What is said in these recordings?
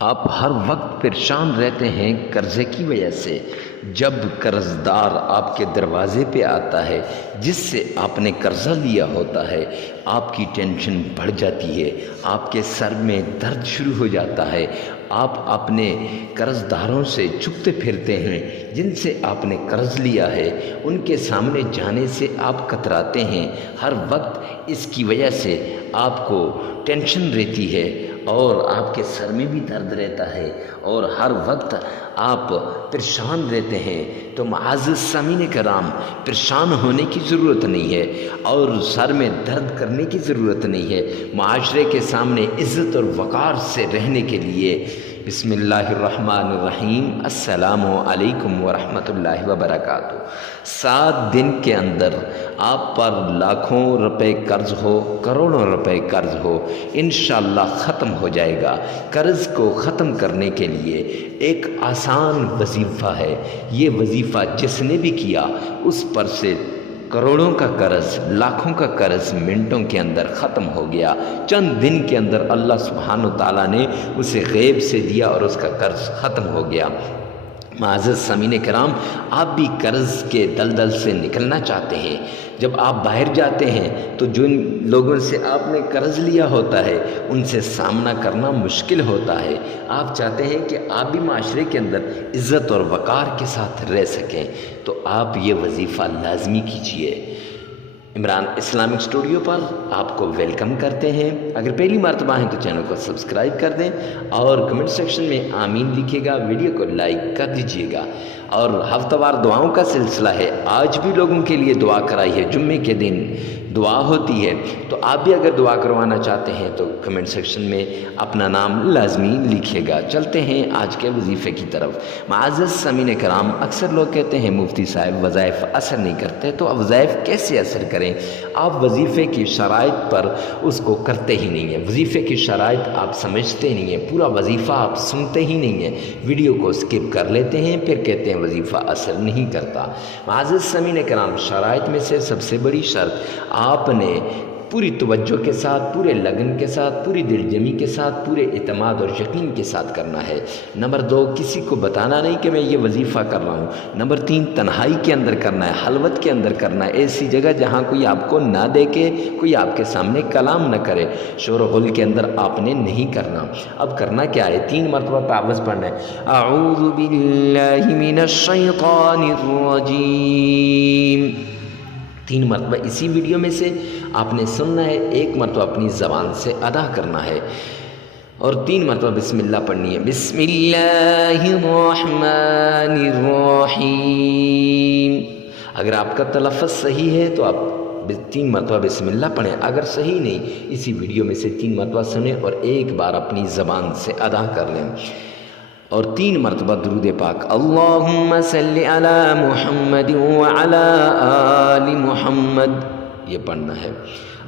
آپ ہر وقت پریشان رہتے ہیں قرضے کی وجہ سے۔ جب قرضدار آپ کے دروازے پہ آتا ہے جس سے آپ نے قرضہ لیا ہوتا ہے، آپ کی ٹینشن بڑھ جاتی ہے، آپ کے سر میں درد شروع ہو جاتا ہے۔ آپ اپنے قرض داروں سے چھپتے پھرتے ہیں جن سے آپ نے قرض لیا ہے، ان کے سامنے جانے سے آپ کتراتے ہیں۔ ہر وقت اس کی وجہ سے آپ کو ٹینشن رہتی ہے اور آپ کے سر میں بھی درد رہتا ہے اور ہر وقت آپ پریشان رہتے ہیں۔ تو معزز سامعین کرام، پریشان ہونے کی ضرورت نہیں ہے اور سر میں درد کرنے کی ضرورت نہیں ہے۔ معاشرے کے سامنے عزت اور وقار سے رہنے کے لیے بسم اللہ الرحمن الرحیم، السلام علیکم ورحمۃ اللہ وبرکاتہ۔ 7 دن کے اندر آپ پر لاکھوں روپے قرض ہو، کروڑوں روپے قرض ہو، انشاءاللہ ختم ہو جائے گا۔ قرض کو ختم کرنے کے لیے ایک آسان وظیفہ ہے۔ یہ وظیفہ جس نے بھی کیا اس پر سے کروڑوں کا قرض، لاکھوں کا قرض منٹوں کے اندر ختم ہو گیا۔ چند دن کے اندر اللہ سبحانہ و تعالیٰ نے اسے غیب سے دیا اور اس کا قرض ختم ہو گیا۔ معزز سامعین کرام، آپ بھی قرض کے دلدل سے نکلنا چاہتے ہیں۔ جب آپ باہر جاتے ہیں تو جن لوگوں سے آپ نے قرض لیا ہوتا ہے ان سے سامنا کرنا مشکل ہوتا ہے۔ آپ چاہتے ہیں کہ آپ بھی معاشرے کے اندر عزت اور وقار کے ساتھ رہ سکیں، تو آپ یہ وظیفہ لازمی کیجیے۔ عمران اسلامک اسٹوڈیو پر آپ کو ویلکم کرتے ہیں۔ اگر پہلی مرتبہ ہیں تو چینل کو سبسکرائب کر دیں اور کمنٹ سیکشن میں آمین لکھیے گا، ویڈیو کو لائک کر دیجیے گا۔ اور ہفتہ وار دعاؤں کا سلسلہ ہے، آج بھی لوگوں کے لیے دعا کرائی ہے، جمعے کے دن دعا ہوتی ہے، تو آپ بھی اگر دعا کروانا چاہتے ہیں تو کمنٹ سیکشن میں اپنا نام لازمی لکھیے گا۔ چلتے ہیں آج کے وظیفے کی طرف۔ معزز سامعین کرام، اکثر لوگ کہتے ہیں مفتی صاحب وظائف اثر نہیں کرتے، تو وظائف کیسے اثر کریں؟ آپ وظیفے کی شرائط پر اس کو کرتے ہی نہیں ہیں، وظیفے کی شرائط آپ سمجھتے نہیں ہیں، پورا وظیفہ آپ سنتے ہی نہیں ہیں، ویڈیو کو اسکپ کر لیتے ہیں، پھر کہتے ہیں وظیفہ اثر نہیں کرتا۔ معزز سامعین کرام، شرائط میں سے سب سے بڑی شرط آپ نے پوری توجہ کے ساتھ، پورے لگن کے ساتھ، پوری دل جمی کے ساتھ، پورے اعتماد اور یقین کے ساتھ کرنا ہے۔ نمبر 2، کسی کو بتانا نہیں کہ میں یہ وظیفہ کر رہا ہوں۔ نمبر 3، تنہائی کے اندر کرنا ہے، خلوت کے اندر کرنا ہے، ایسی جگہ جہاں کوئی آپ کو نہ دیکھے، کوئی آپ کے سامنے کلام نہ کرے، شور و غل کے اندر آپ نے نہیں کرنا۔ اب کرنا کیا ہے؟ 3 مرتبہ تعوذ پڑھنا ہے، اعوذ باللہ من الشیطان الرجیم۔ 3 مرتبہ اسی ویڈیو میں سے آپ نے سننا ہے، 1 مرتبہ اپنی زبان سے ادا کرنا ہے اور 3 مرتبہ بسم اللہ پڑھنی ہے، بسم اللہ الرحمن الرحیم۔ اگر آپ کا تلفظ صحیح ہے تو آپ 3 مرتبہ بسم اللہ پڑھیں، اگر صحیح نہیں اسی ویڈیو میں سے 3 مرتبہ سنیں اور 1 بار اپنی زبان سے ادا کر لیں، اور 3 مرتبہ درود پاک، اللہم صلی علی محمد وعلی آل محمد، یہ پڑھنا ہے۔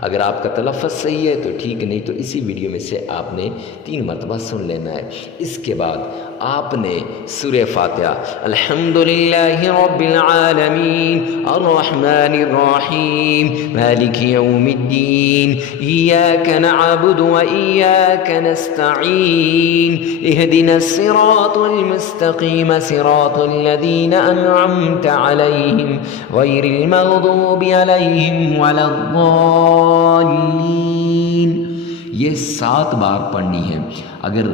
اگر آپ کا تلفظ صحیح ہے تو ٹھیک، نہیں تو اسی ویڈیو میں سے آپ نے 3 مرتبہ سن لینا ہے۔ اس کے بعد آپ نے سورہ فاتحہ، الحمدللہ رب العالمین الرحمن الرحیم مالک یوم الدین ایاک نعبد و ایاک نستعین اہدنا الصراط المستقیم صراط الذین انعمت علیہم غیر المغضوب علیہم ولا الضالین۔ یہ 7 بار پڑھنی ہے۔ اگر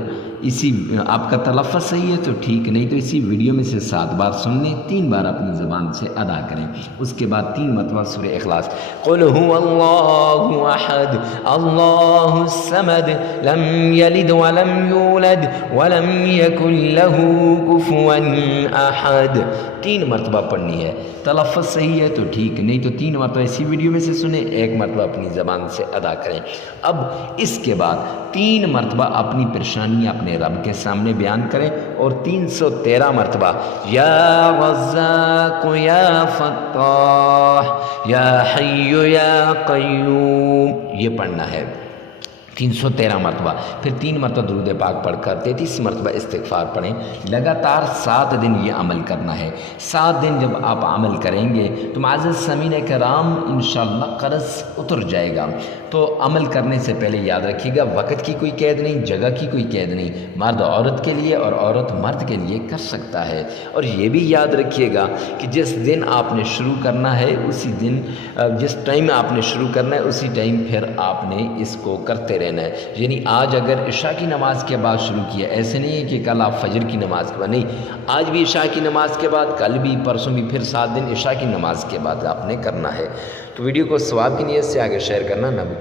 اسی آپ کا تلفظ صحیح ہے تو ٹھیک، نہیں تو اسی ویڈیو میں سے 7 بار سن لیں، 3 بار اپنی زبان سے ادا کریں۔ اس کے بعد 3 مرتبہ سورہ اخلاص، قل هو اللہ احد اللہ الصمد لم یلد ولم یولد ولم یکن له کفوا احد، 3 مرتبہ پڑھنی ہے۔ تلفظ صحیح ہے تو ٹھیک، نہیں تو 3 مرتبہ اسی ویڈیو میں سے سنیں، 1 مرتبہ اپنی زبان سے ادا کریں۔ اب اس کے بعد 3 مرتبہ اپنی پریشانیاں اپنے رب کے سامنے بیان کریں اور 313 مرتبہ یا رزاق یا فتاح یا حی یا قیوم، یہ پڑھنا ہے۔ 313 مرتبہ، پھر 3 مرتبہ درود پاک پڑھ کر 33 مرتبہ استغفار پڑھیں۔ لگاتار 7 دن یہ عمل کرنا ہے۔ 7 دن جب آپ عمل کریں گے تو معزز سامعین کرام انشاءاللہ قرض اتر جائے گا۔ تو عمل کرنے سے پہلے یاد رکھیے گا، وقت کی کوئی قید نہیں، جگہ کی کوئی قید نہیں، مرد عورت کے لیے اور عورت مرد کے لیے کر سکتا ہے۔ اور یہ بھی یاد رکھیے گا کہ جس دن آپ نے شروع کرنا ہے اسی دن، جس ٹائم آپ نے شروع کرنا ہے اسی ٹائم پھر آپ نے اس کو کرتے رہنا ہے۔ یعنی آج اگر عشاء کی نماز کے بعد شروع کیا، ایسے نہیں ہے کہ کل آپ فجر کی نماز کے بعد، نہیں، آج بھی عشاء کی نماز کے بعد، کل بھی، پرسوں بھی، پھر 7 دن عشاء کی نماز کے بعد آپ نے کرنا ہے۔ تو ویڈیو کو ثواب کی نیت سے آگے شیئر کرنا نہ